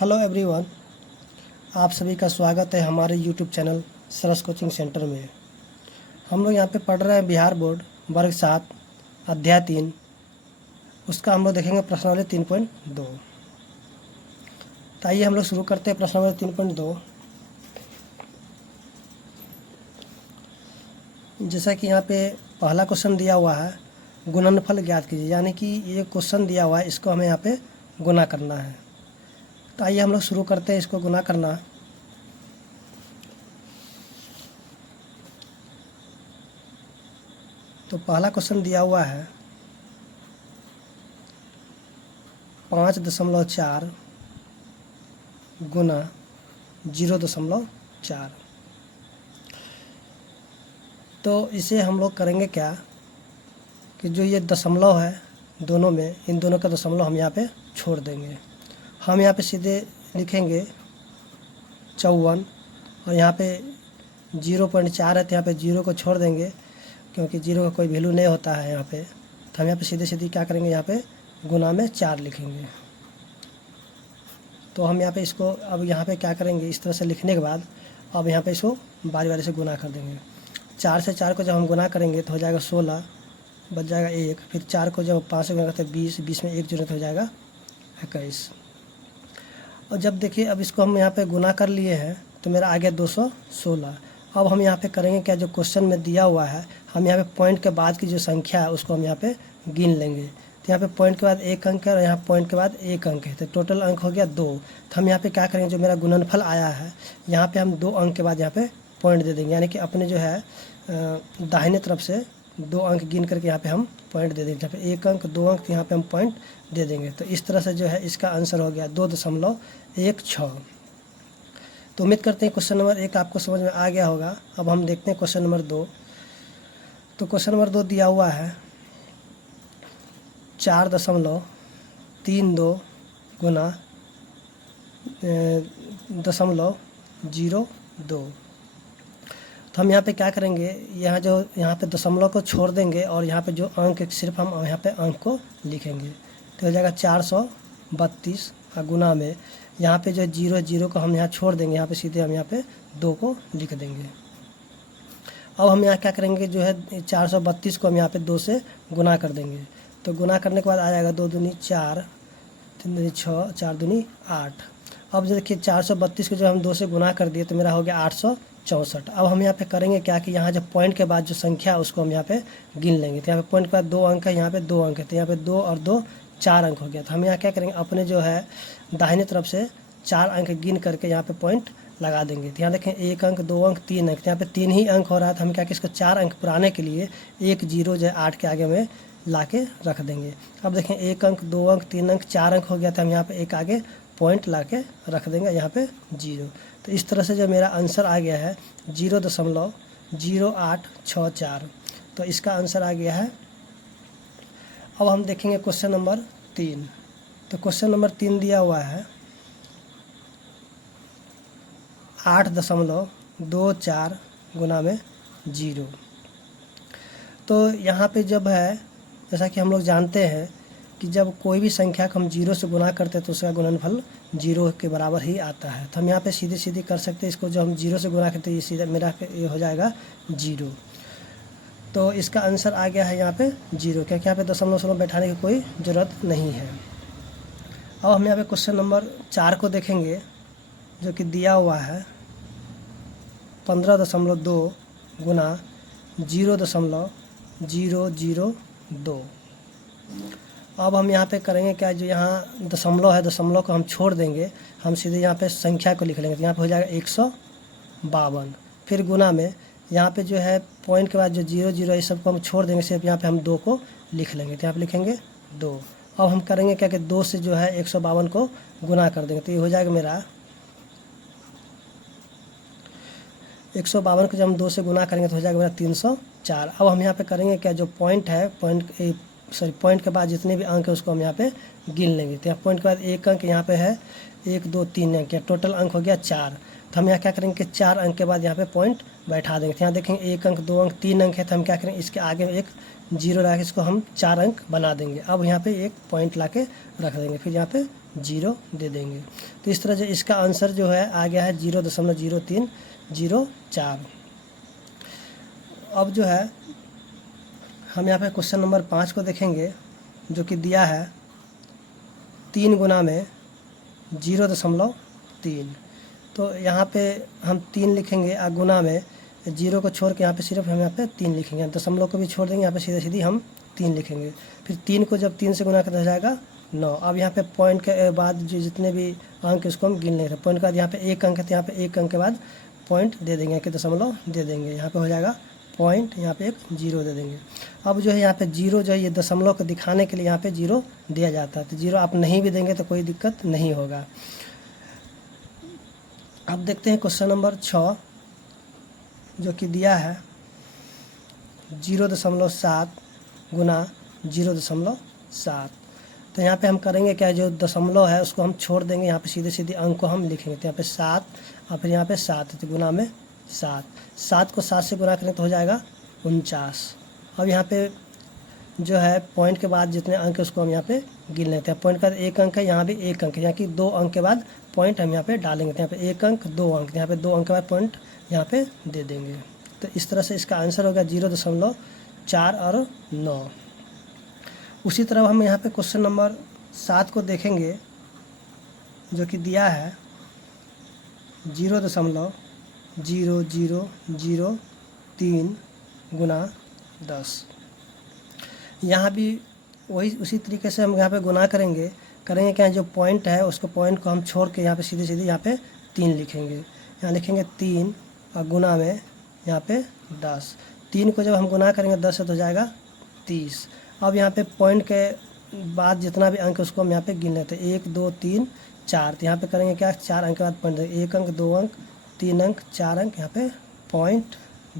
Hello everyone, आप सभी का स्वागत है हमारे यूट्यूब चैनल सरस कोचिंग सेंटर में। हम लोग यहाँ पे पढ़ रहे हैं बिहार बोर्ड वर्ग 7 अध्याय 3। उसका हम लोग देखेंगे प्रश्नावली 3.2। तो आइए हम लोग शुरू करते हैं प्रश्नावली 3.2। जैसा कि यहाँ पे पहला क्वेश्चन दिया हुआ है, गुणनफल ज्ञात कीजिए, यानी कि ये क्वेश्चन दिया हुआ है, इसको हमें यहाँ पे गुना करना है। तो आइए हम लोग शुरू करते हैं इसको गुना करना। तो पहला क्वेश्चन दिया हुआ है 5.4 गुना 0.4। तो इसे हम लोग करेंगे क्या कि जो ये दशमलव है दोनों में, इन दोनों का दशमलव हम यहाँ पे छोड़ देंगे। हम यहाँ पे सीधे लिखेंगे 54 और यहाँ पे 0.4 है तो यहाँ पे 0 को छोड़ देंगे, क्योंकि 0 का कोई वैल्यू नहीं होता है यहाँ पे। तो हम यहाँ पे सीधे सीधे क्या करेंगे, यहाँ पे गुना में 4 लिखेंगे। तो हम यहाँ पे इसको अब यहाँ पे क्या करेंगे, इस तरह से लिखने के बाद अब यहाँ पे इसको बारी बारी से गुना कर देंगे। 4 से 4 को जब हम गुना करेंगे तो हो जाएगा 16, बच जाएगा 1। फिर 4 को जब 5 से गुना करते हैं 20, 20 में 1 जोड़े तो हो जाएगा 21। और जब देखिए अब इसको हम यहाँ पे गुना कर लिए हैं तो मेरा आ गया 216। अब हम यहाँ पे करेंगे क्या, जो क्वेश्चन में दिया हुआ है, हम यहाँ पे पॉइंट के बाद की जो संख्या है उसको हम यहाँ पे गिन लेंगे। तो यहाँ पे पॉइंट के बाद 1 अंक है और यहाँ पॉइंट के बाद 1 अंक है, तो टोटल अंक हो गया 2। तो हम यहाँ पे क्या करेंगे, जो मेरा गुणनफल आया है यहाँ पे हम 2 अंक के बाद यहाँ पे पॉइंट दे देंगे, यानी कि अपने जो है दाहिने तरफ से 2 अंक गिन करके यहाँ पे हम पॉइंट दे देंगे। यहाँ पे 1 अंक 2 अंक यहाँ पे हम पॉइंट दे देंगे। तो इस तरह से जो है इसका आंसर हो गया 2.16। तो उम्मीद करते हैं क्वेश्चन नंबर 1 आपको समझ में आ गया होगा। अब हम देखते हैं क्वेश्चन नंबर 2। तो क्वेश्चन नंबर 2 दिया हुआ है 4.32 गुना 0.02। तो हम यहाँ पे क्या करेंगे, यहाँ पे दशमलव को छोड़ देंगे और यहाँ पे जो अंक सिर्फ हम यहाँ पे अंक को लिखेंगे। तो हो जाएगा 432 का गुना में यहाँ पे जो 0 को हम यहाँ छोड़ देंगे, यहाँ पे सीधे हम यहाँ पे 2 को लिख देंगे। अब हम यहाँ क्या करेंगे, जो है 432 को हम यहाँ पे 2 से गुना कर देंगे। तो गुना करने के बाद आ जाएगा 2 दूनी 4, 3 दूनी 6, 4 दूनी 8। अब जो देखिए 432 को जो हम 2 से गुना कर दिए तो मेरा हो गया 864। अब हम यहाँ पे करेंगे क्या कि यहाँ जब पॉइंट के बाद जो संख्या है उसको हम यहाँ पे गिन लेंगे। तो यहाँ पे पॉइंट के बाद 2 अंक है, यहाँ पे 2 अंक है, तो यहाँ पे 2 और 2 4 अंक हो गया। तो हम यहाँ क्या करेंगे, अपने जो है दाहिने तरफ से 4 अंक गिन करके यहाँ पे पॉइंट लगा देंगे। तो यहाँ देखें 1 अंक 2 अंक 3 अंक, तो यहाँ पे 3 ही अंक हो रहा था। हम क्या कि इसको 4 अंक पुराने के लिए 1 0 जो है 8 के आगे में ला के रख देंगे। अब देखें 1 अंक 2 अंक 3 अंक 4 अंक हो गया था, हम यहाँ पे एक आगे पॉइंट ला के रख देंगे, यहाँ पे 0। तो इस तरह से जो मेरा आंसर आ गया है 0.0864। तो इसका आंसर आ गया है। अब हम देखेंगे क्वेश्चन नंबर 3। तो क्वेश्चन नंबर 3 दिया हुआ है 8.24 गुना में 0। तो यहाँ पे जब है, जैसा कि हम लोग जानते हैं कि जब कोई भी संख्या को हम 0 से गुना करते हैं तो उसका गुणनफल 0 के बराबर ही आता है। तो हम यहाँ पे सीधे सीधे कर सकते हैं इसको, जब हम 0 से गुना करते हैं ये सीधा मेरा ये हो जाएगा 0। तो इसका आंसर आ गया है यहाँ पे 0, क्योंकि यहाँ पे दशमलव बैठाने की कोई ज़रूरत नहीं है। अब हम यहाँ पे क्वेश्चन नंबर 4 को देखेंगे, जो कि दिया हुआ है 15.2 गुना 0.002। अब हम यहाँ पे करेंगे क्या, जो यहाँ दशमलव है दशमलव को हम छोड़ देंगे, हम सीधे यहाँ पे संख्या को लिख लेंगे। तो यहाँ पे हो जाएगा 152। फिर गुना में यहाँ पे जो है पॉइंट के बाद जो 0 इस सब को हम छोड़ देंगे, सिर्फ यहाँ पे हम 2 को लिख लेंगे। तो यहाँ पे लिखेंगे 2। अब हम करेंगे क्या कि 2 से जो है 152 को गुना कर देंगे। तो ये हो जाएगा मेरा 152 को जब हम 2 से गुना करेंगे तो हो जाएगा मेरा 304। अब हम यहाँ पे करेंगे क्या, जो पॉइंट है पॉइंट के बाद जितने भी अंक है उसको हम यहाँ पे गिन लेंगे। तो यहाँ पॉइंट के बाद 1 अंक यहाँ पे है, 1 2 3 अंक, या टोटल अंक हो गया 4। तो हम यहाँ क्या करेंगे कि 4 अंक के बाद यहाँ पे पॉइंट बैठा देंगे। तो यहाँ देखेंगे 1 अंक 2 अंक 3 अंक है, तो हम क्या करेंगे इसके आगे एक 0 ला के इसको हम 4 अंक बना देंगे। अब यहाँ पे एक पॉइंट ला के रख देंगे, फिर यहाँ पे जीरो दे देंगे। तो इस तरह से इसका आंसर जो है आ गया है 0.0304। अब जो है हम यहाँ पे क्वेश्चन नंबर 5 को देखेंगे, जो कि दिया है 3 गुना में 0.3। तो यहाँ पे हम 3 लिखेंगे और गुना में 0 को छोड़ के यहाँ पे सिर्फ हम यहाँ पे 3 लिखेंगे, दशमलव को भी छोड़ देंगे, यहाँ पे सीधे सीधी हम 3 लिखेंगे। फिर 3 को जब 3 से गुना करते जाएगा 9। अब यहाँ पे पॉइंट के बाद जो जितने भी अंक इसको हम गिन लेंगे। पॉइंट के बाद यहाँ पे 1 अंक है, तो यहाँ पे 1 अंक के बाद पॉइंट दे देंगे कि दशमलव दे देंगे, यहाँ पे हो जाएगा पॉइंट, यहाँ पे एक 0 दे देंगे। अब जो है यहाँ पे 0 जो है ये दशमलव को दिखाने के लिए यहाँ पे 0 दिया जाता है, तो 0 आप नहीं भी देंगे तो कोई दिक्कत नहीं होगा। अब देखते हैं क्वेश्चन नंबर 6, जो कि दिया है 0.7 गुना 0.7। तो यहाँ पे हम करेंगे क्या, जो दशमलव है उसको हम छोड़ देंगे, यहाँ पे सीधे सीधे अंक को हम लिखेंगे। तो यहाँ पे 7 और फिर यहाँ पे 7, तो गुना में 7 को 7 से गुना करेंगे तो हो जाएगा 49। अब यहाँ पे जो है पॉइंट के बाद जितने अंक है उसको हम यहाँ पे गिन लेते हैं। पॉइंट का 1 अंक है, यहाँ भी 1 अंक है, यहाँ कि 2 अंक के बाद पॉइंट हम यहाँ पे डालेंगे। तो यहाँ पे 1 अंक 2 अंक, यहाँ पे 2 अंक के बाद पॉइंट यहाँ पे दे देंगे। तो इस तरह से इसका आंसर होगा 0.4 और 9। उसी तरह हम यहाँ पे क्वेश्चन नंबर 7 को देखेंगे, जो कि दिया है 0.0003 गुना 10। यहाँ भी वही उसी तरीके से हम यहाँ पे गुना करेंगे क्या, जो पॉइंट है उसको पॉइंट को हम छोड़ के यहाँ पे सीधे सीधे यहाँ पे 3 लिखेंगे। यहाँ लिखेंगे 3 और गुना में यहाँ पे 10। 3 को जब हम गुना करेंगे 10 से तो हो जाएगा 30। अब यहाँ पे पॉइंट के बाद जितना भी अंक है उसको हम यहाँ पे गिन लेते हैं, 1 2 3 4। तो यहाँ पे करेंगे क्या, 4 अंक के बाद पॉइंट, 1 अंक 2 अंक 3 अंक 4 अंक, यहाँ पे पॉइंट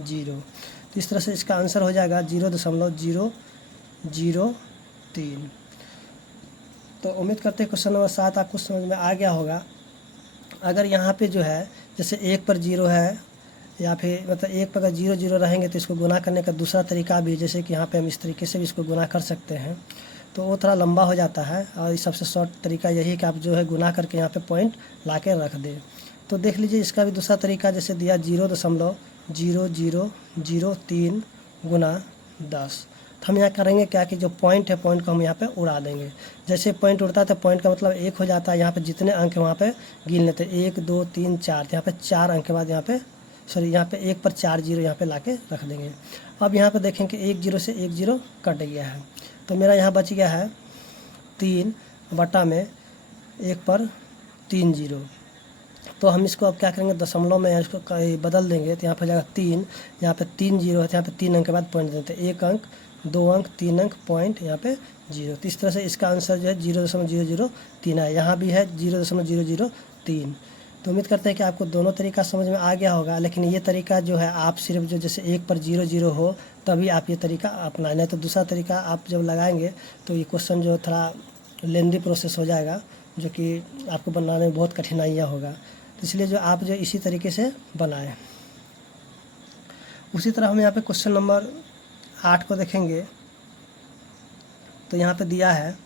0। तो इस तरह से इसका आंसर हो जाएगा 0.003। तो उम्मीद करते हैं क्वेश्चन नंबर 7 आपको समझ में आ गया होगा। अगर यहाँ पे जो है जैसे 1 पर 0 है, या फिर मतलब 1 पर अगर 0 0 रहेंगे तो इसको गुना करने का दूसरा तरीका भी, जैसे कि यहाँ पे हम इस तरीके से भी इसको गुना कर सकते हैं, तो वो थोड़ा लंबा हो जाता है। और सबसे शॉर्ट तरीका यही है कि आप जो है गुना करके यहाँ पे पॉइंट ला के रख दें। तो देख लीजिए इसका भी दूसरा तरीका, जैसे दिया 0.0003 गुना 10। तो हम यहाँ करेंगे क्या कि जो पॉइंट है पॉइंट को हम यहाँ पे उड़ा देंगे। जैसे पॉइंट उड़ता है तो पॉइंट का मतलब 1 हो जाता है। यहाँ पे जितने अंक है वहाँ पे गिन लेते हैं, 1 2 3 4। यहाँ पे 4 अंक के बाद यहाँ पे यहाँ पे 1 पर 4 0 यहाँ पे ला के रख देंगे। अब यहाँ पे देखेंगे 1 0 से 1 0 कट गया है, तो मेरा यहाँ बच गया है 3 बटा में 1 पर 3 0। तो हम इसको अब क्या करेंगे, दशमलव में इसको बदल देंगे। तो यहाँ पर हो जाएगा 3, यहाँ पे 3 0 है, तो यहाँ पे 3 अंक के बाद पॉइंट देते हैं, 1 अंक 2 अंक 3 अंक पॉइंट यहाँ पे 0। तो इस तरह से इसका आंसर जो है 0.003 है। यहाँ भी है 0.003। तो उम्मीद करते हैं कि आपको दोनों तरीका समझ में आ गया होगा। लेकिन ये तरीका जो है आप सिर्फ जो जैसे 1 पर 0 0 हो तभी आप ये तरीका अपनाएं, नहीं तो दूसरा तरीका आप जब लगाएंगे तो ये क्वेश्चन जो थोड़ा लेंदी प्रोसेस हो जाएगा, जो कि आपको बनाने में बहुत कठिनाइयाँ होगा। तो इसलिए जो आप जो इसी तरीके से बनाएं। उसी तरह हम यहाँ पे क्वेश्चन नंबर 8 को देखेंगे। तो यहाँ पे दिया है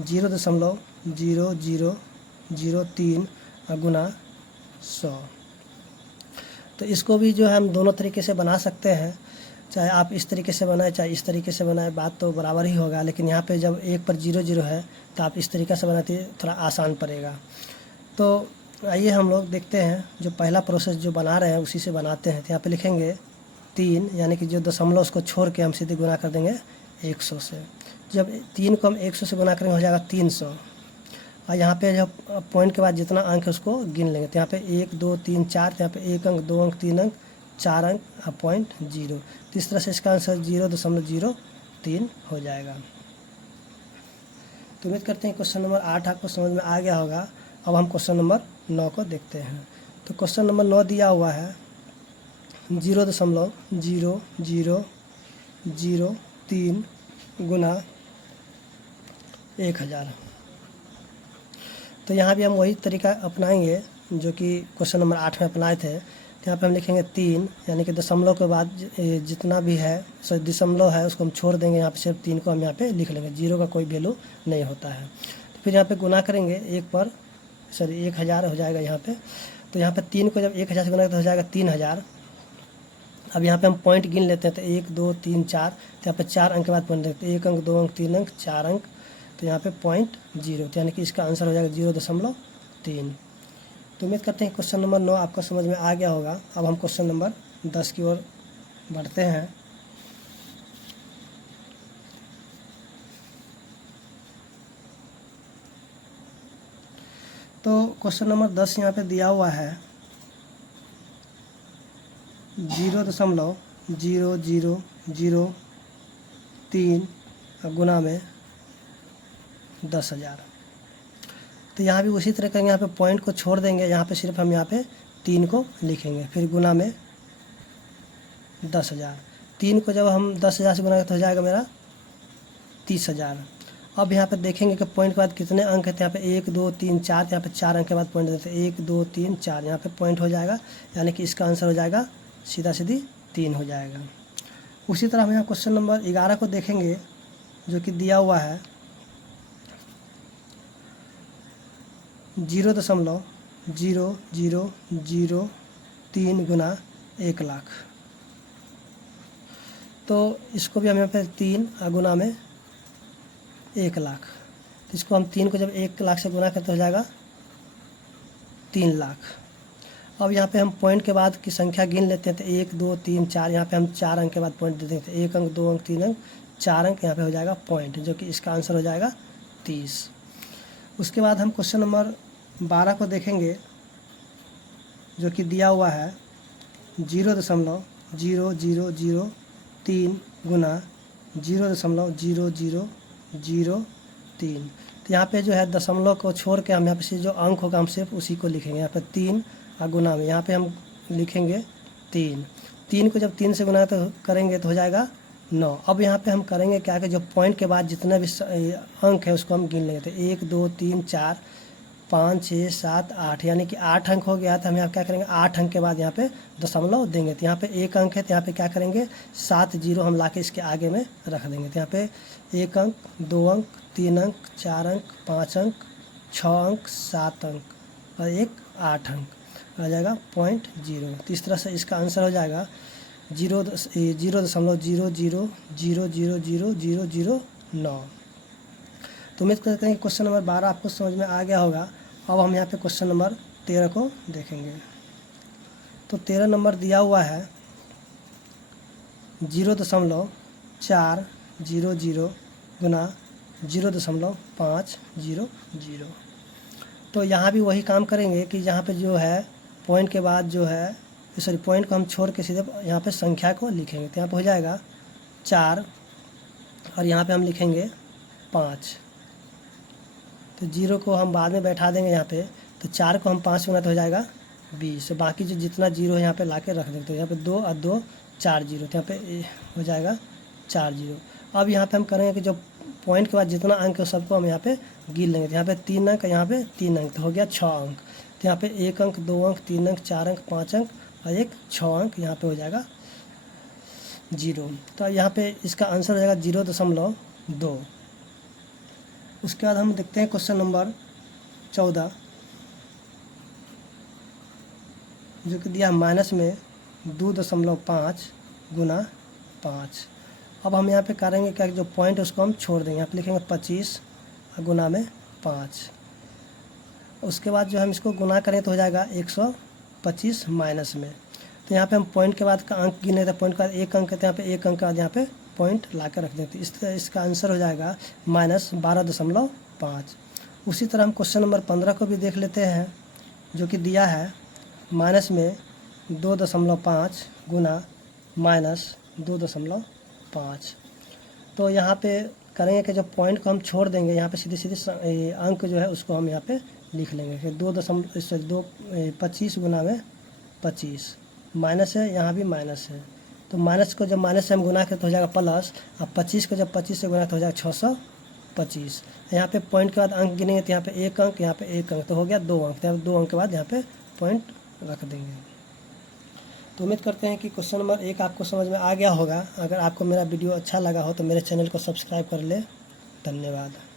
0.0003 गुना 100। तो इसको भी जो है हम दोनों तरीके से बना सकते हैं, चाहे आप इस तरीके से बनाएं चाहे इस तरीके से बनाएं, बात तो बराबर ही होगा। लेकिन यहाँ पे जब 1 पर 0 0 है तो आप इस तरीके से बनाते थोड़ा आसान पड़ेगा। तो आइए हम लोग देखते हैं, जो पहला प्रोसेस जो बना रहे हैं उसी से बनाते हैं। तो यहाँ पे लिखेंगे 3, यानी कि जो दशमलव उसको छोड़ के हम सीधे गुना कर देंगे 100 से। जब 3 को हम 100 से गुना करेंगे हो जाएगा 300। और यहाँ पे जब पॉइंट के बाद जितना अंक है उसको गिन लेंगे। तो यहाँ पे 1 2 3 4, तो यहाँ पे 1 अंक 2 अंक 3 अंक 4 अंक और पॉइंट 0। तो इस तरह से इसका आंसर 0.03 हो जाएगा। तो उम्मीद करते हैं क्वेश्चन नंबर 8 आपको समझ में आ गया होगा। अब हम क्वेश्चन नंबर 9 को देखते हैं। तो क्वेश्चन नंबर 9 दिया हुआ है 0.0003 गुना 1000। तो यहाँ भी हम वही तरीका अपनाएंगे जो कि क्वेश्चन नंबर 8 में अपनाए थे। तो यहाँ पे हम लिखेंगे 3, यानी कि दशमलव के बाद जितना भी है दशमलव है उसको हम छोड़ देंगे। यहाँ पे सिर्फ 3 को हम यहाँ पे लिख लेंगे, 0 का कोई वैल्यू नहीं होता है। तो फिर यहाँ पे गुना करेंगे 1000 हो जाएगा यहाँ पे। तो यहाँ पे 3 को जब 1000 से गुना तो हो जाएगा 3000। अब यहाँ पे हम पॉइंट गिन लेते हैं, तो 1 2 3 4, तो यहाँ पे 4 अंक के बाद पॉइंट देते हैं, 1 अंक 2 अंक 3 अंक 4 अंक, तो यहाँ पे 0.0, तो यानी कि इसका आंसर हो जाएगा 0.3। तो उम्मीद करते हैं क्वेश्चन नंबर 9 आपका समझ में आ गया होगा। अब हम क्वेश्चन नंबर 10 की ओर बढ़ते हैं। तो क्वेश्चन नंबर 10 यहाँ पे दिया हुआ है 0.0003 गुना में 10,000। तो यहाँ भी उसी तरह करेंगे, यहाँ पे पॉइंट को छोड़ देंगे, यहाँ पे सिर्फ हम यहाँ पे 3 को लिखेंगे, फिर गुना में 10,000। 3 को जब हम 10,000 से गुना तो हो जाएगा मेरा 30,000। अब यहाँ पे देखेंगे कि पॉइंट के बाद कितने अंक है, तो यहाँ पे 1 2 3 4, यहाँ पे 4 अंक के बाद पॉइंट देते हैं, 1 2 3 4, यहाँ पे पॉइंट हो जाएगा, यानी कि इसका आंसर हो जाएगा सीधा सीधी 3 हो जाएगा। उसी तरह हम यहाँ क्वेश्चन नंबर 11 को देखेंगे, जो कि दिया हुआ है 0.0003 गुना 1 लाख। तो इसको भी हम यहाँ पे 3 गुना में 1 लाख, तो इसको हम 3 को जब 1 लाख से गुना करते हो जाएगा 3 लाख। अब यहाँ पे हम पॉइंट के बाद की संख्या गिन लेते हैं, तो 1 2 3 4, यहाँ पे हम 4 अंक के बाद पॉइंट दे देते हैं, 1 अंक 2 अंक 3 अंक 4 अंक, यहाँ पे हो जाएगा पॉइंट, जो कि इसका आंसर हो जाएगा 30। उसके बाद हम क्वेश्चन नंबर 12 को देखेंगे, जो कि दिया हुआ है 0.0003 गुना 0.0003। तो यहाँ पे जो है दशमलव को छोड़ के हम यहाँ पे से जो अंक होगा हम सिर्फ उसी को लिखेंगे। यहाँ पे 3 गुना में यहाँ पे हम लिखेंगे 3 को जब 3 से गुना तो करेंगे तो हो जाएगा 9। अब यहाँ पे हम करेंगे क्या कि जो पॉइंट के बाद जितना भी अंक है उसको हम गिन लेंगे, तो 1 2 3 4 5 6 7 8, यानी कि 8 अंक हो गया। तो हम यहाँ क्या करेंगे, 8 अंक के बाद यहाँ पे दशमलव देंगे, तो यहाँ पे 1 अंक है, तो यहाँ पे क्या करेंगे 7 0 हम लाके इसके आगे में रख देंगे। तो यहाँ पे 1 अंक 2 अंक 3 अंक 4 अंक 5 अंक 6 अंक 7 अंक और 1 8 अंक आ जाएगा 0.0। तो इस तरह से इसका आंसर हो जाएगा 0.00000009। तो उम्मीद करते हैं कि क्वेश्चन नंबर 12 आपको समझ में आ गया होगा। अब हम यहाँ पे क्वेश्चन नंबर 13 को देखेंगे। तो 13 नंबर दिया हुआ है 0.400 गुना 0.500। तो यहाँ भी वही काम करेंगे कि यहाँ पे जो है पॉइंट के बाद जो है पॉइंट को हम छोड़ के सीधे यहाँ पे संख्या को लिखेंगे। तो यहाँ पे हो जाएगा 4 और यहाँ पे हम लिखेंगे 5। तो 0 को हम बाद में बैठा देंगे यहाँ पे, तो 4 को हम 5 गुना तो हो जाएगा 20। बाकी जो जितना 0 है यहाँ पे लाके रख देते हैं। यहाँ पे 2 और 2 4 0, तो यहाँ पे हो जाएगा 4 0। अब यहाँ पे हम करेंगे कि जो पॉइंट के बाद जितना अंक है सबको हम यहाँ पे गिन लेंगे। तो यहाँ पे 3 अंक, यहाँ पे 3 अंक, तो हो गया 6 अंक। तो यहाँ पे 1 अंक 2 अंक 3 अंक 4 अंक 5 अंक और 6 अंक, यहाँ पे हो जाएगा 0। तो यहाँ पे इसका आंसर हो जाएगा 0.2। उसके बाद हम देखते हैं क्वेश्चन नंबर 14, जो कि दिया माइनस में 2.5 गुना 5। अब हम यहाँ पे करेंगे क्या, जो पॉइंट है उसको हम छोड़ देंगे, यहाँ पे लिखेंगे 25 गुना में 5। उसके बाद जो हम इसको गुना करें तो हो जाएगा 125 माइनस में। तो यहाँ पे हम पॉइंट के बाद का अंक गिने थे, पॉइंट के बाद 1 अंक है, तो यहाँ पे 1 अंक के बाद यहाँ पे पॉइंट ला कर रख देते। इसका आंसर हो जाएगा -12.5। उसी तरह हम क्वेश्चन नंबर 15 को भी देख लेते हैं, जो कि दिया है माइनस में 2.5 गुना -2.5। तो यहाँ पे करेंगे कि जो पॉइंट को हम छोड़ देंगे, यहाँ पे सीधे सीधे अंक जो है उसको हम यहाँ पे लिख लेंगे कि 25 गुना में 25 माइनस है, यहाँ भी माइनस है। तो माइनस को जब माइनस से हम गुना करें तो हो जाएगा प्लस। अब 25 को जब 25 से गुना तो हो जाएगा 625। यहाँ पे पॉइंट के बाद अंक गिनेंगे, तो यहाँ पे 1 अंक, यहाँ पे 1 अंक, तो हो गया 2 अंक। तो 2 अंक के बाद यहाँ पे पॉइंट रख देंगे। तो उम्मीद करते हैं कि क्वेश्चन नंबर 1 आपको समझ में आ गया होगा। अगर आपको मेरा वीडियो अच्छा लगा हो तो मेरे चैनल को सब्सक्राइब कर ले। धन्यवाद।